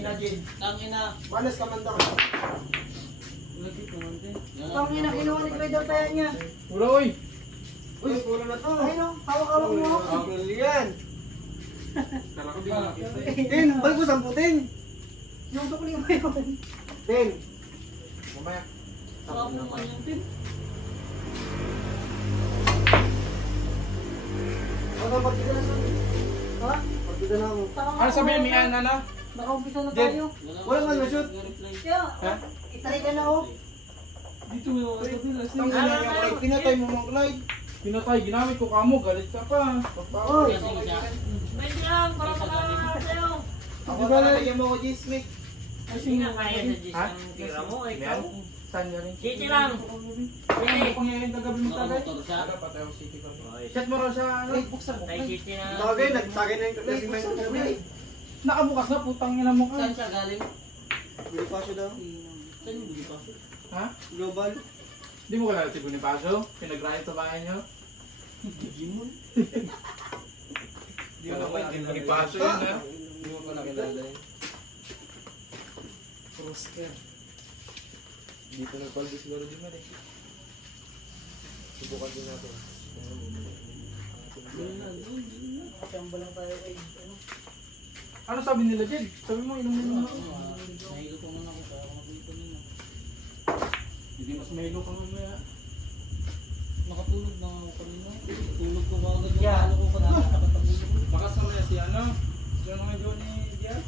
Tangina, Jin. Tangina. Malas ka man daw. Tangina, kinuha ni Craig daw tayo niya. Wala, oy. Uy, kulang na to. Ay no, hawak-hawak mo. Kulang yan. Kala ko di mo nakita eh. Tin, balik mo samputin. Yung tukli mo yun. Tin. Mamaya. Saka mo naman yung pin. Ano, partida na sa Ha? partida na ako. Ano sabihin ni Ana na? Nakaumpisa na Jet. tayo. Wala nga na-shoot. Kaya, Ha? itry ka na oh. Dito mo yung Tangina yung Clyde. Pinatay mo mga Clyde. Pinatay, ginamit ko kamo, galit ka pa. Pagbaoy. Medyo lang, para makakas sa'yo. Ako na nalagyan mo ako, J-Smic. Kasi nga kaya sa Jis Ha? ang tira mo, ikaw. Saan niya rin? City lang. Ano pangyayin kagabi mo tagay? Nakamotor siya. Wala, patay ako city ko. Chat mo raw siya, ano? Buksan mo. Kay City na. Tagay, nagtagay na yung kasi may kagabi. Nakabukas na, putang ina mo ka. Saan siya galing? Bonifacio daw. Saan yung Bonifacio? Ha? Global. Di mo kalala si Bonifacio? Pinagrahin sa bahay niyo? Digimon. Di mo naman si Bonifacio yun, ha? Hindi mo pa nakilala yun. Prosper. Dito nagpaldo siguro din man eh. Subukan din natin. Chamba lang tayo kay ano. Ano sabi nila, Jed? Sabi mo, inom-inom na ako. Nahilo ko muna ako para makita nila. Hindi mas mahilo ka mamaya. Nakatulog na ako kanina. Tulog ko kagad yung Yeah. ano ko kanina. Nakatagulog ko. Bakas mamaya si ano? Sino nga Johnny Diaz?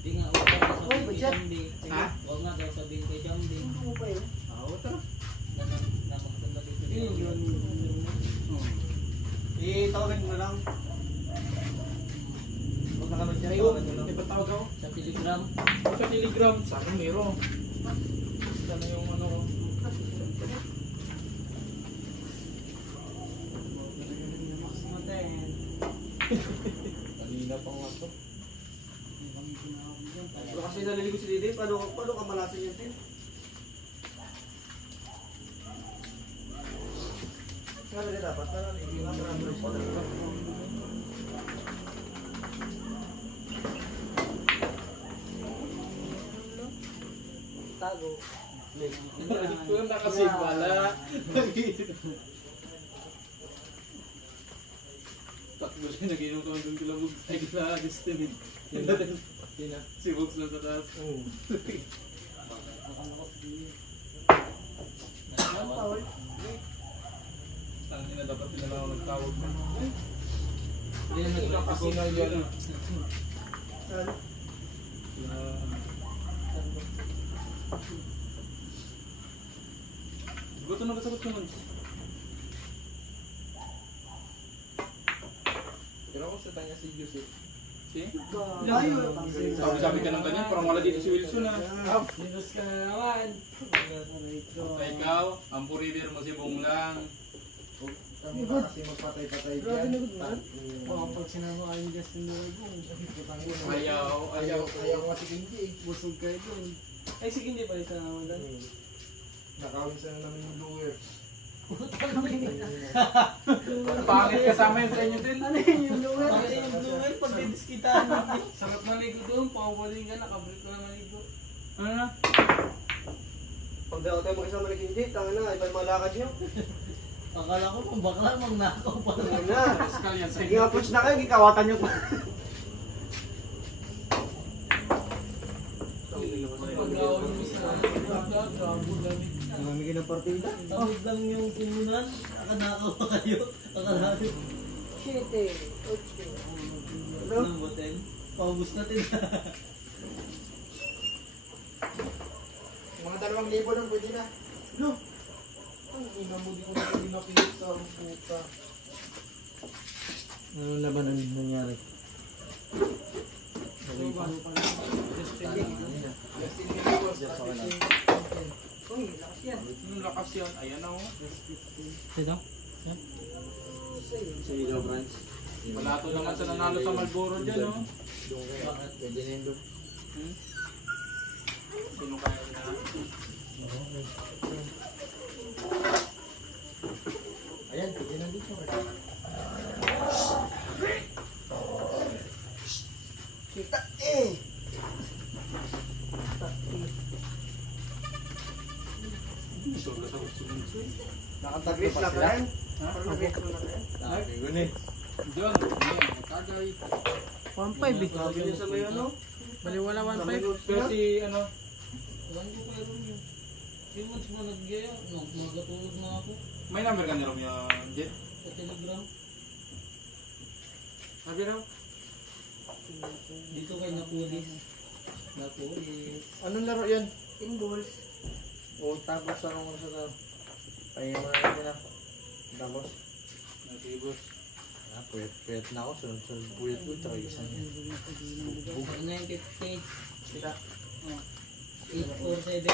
Di nga, huwag daw sabihin Oy, kay budget. Jambi. Ha? Huwag nga daw sabihin kay Jambi. Ano mo pa yun? Oo, tara. Na maganda dito. Itawagan mo na lang. Huwag nakamit niya. Ayaw, Tawagan mo lang. may patawag ako. Sa Telegram. O sa Telegram, sana meron. Sana yung ano ko. Kanina pa nga to. Pero kasi naliligo si Dede, paano ka malasin yan, Tin? Nga na dapat, naliligo nga marami pa talaga. Tago. Kung nakasave wala. Takbo siya, nag-inom kami doon kilabog. Ay, kila Justin. Si Vox na sa taas. Foul. Tangina, dapat nila lang ako nagtawag mo. Hindi na nagpapasok. Kasi yan. Ano? Gusto na kasagot sa Mons. Pero ako siya tanya si Joseph. Si? Layo. Sabi ka ng ganyan, parang wala dito si Wilson na. Minus ka na naman. Ikaw, ang puridir mo si Bonglang. Kasi magpatay-patay dyan. Pag sinama kayo ni Justin Luego, Ayaw. Ayaw ko si Kinji. busog kayo dun. Ay, sige, hindi pa rin sa naman doon. Nakawin sa namin yung lure. Pangit kasama yun sa inyo din. Ano yun yung lugar? Bakit yung bluer pag didiskitaan natin? Sarap maligo doon, pauwaling ka, nakabalik ko na maligo. Ano na? Pag daw tayo mag-isama ni Kinji, tanga na, iba yung mga lakad nyo. Akala ko kung bakla, magnakaw pa Tanga rin. na. Pascal yan sa Sige nga, push na kayo, gikawatan nyo pa. Pag-awin mo sa grabo lang. Namamigay ng partida. Tapos lang yung punan, nakanakaw pa kayo. Akala ko. Shit eh. Ocho. Ano? Nang boten. Paubos natin. Mga 2,000 lang pwede na. No. Ang ina mo, di ko na pwede napilit sa ang puta. Ano na ba nangyari? Uy, lakas yan. Yung lakas yan, ayan ako. Sino? Sa Ilaw Branch. Palato naman sa nanalo sa Malboro dyan, no? Doon kaya. Bakit? Pwede na yun doon. Sino kaya na? Ayan, pwede na dito. Kita eh! Sure ka sa sunod. Nakatagris na ba yan? Nakatagris mo na ba yan? Sabi ko na eh. Diyan, nagkagay. 1.5 eh. Sabi niyo sa may ano? Baliwala Sa may 1.5. notes Pero na? si ano, Alam ko kayo rin yun. Few months mo nag-gaya. Magatulog na ako may number ka niya Romeo, Jet? sa Telegram. Sabi raw? Dito kay Napulis. Napulis. Anong laro yan? Inballs. O tapos ano ko sa pahinga mo na natin na. Tapos. Nasibos. Puyat na ako. Sunod puyat ko. Tsaka isa niya. 958. Kita. 847.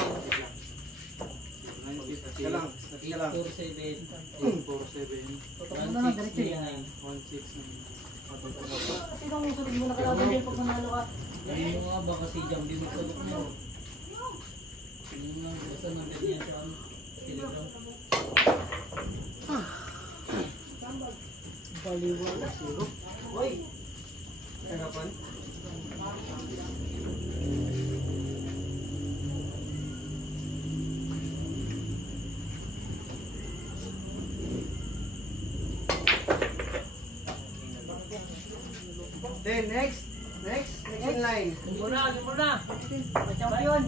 Ka lang. Ka lang. 847. 847 Totoo na, diretso yan. 169. Kasi nung sunod mo na kalaban din pag manalo ka. Ayun mo nga baka si Jambi magsalok mo. Yung nga, basta number niya sa Telegram. Baliwala. Hoy! Harapan? Then next in line. Muna. Champion.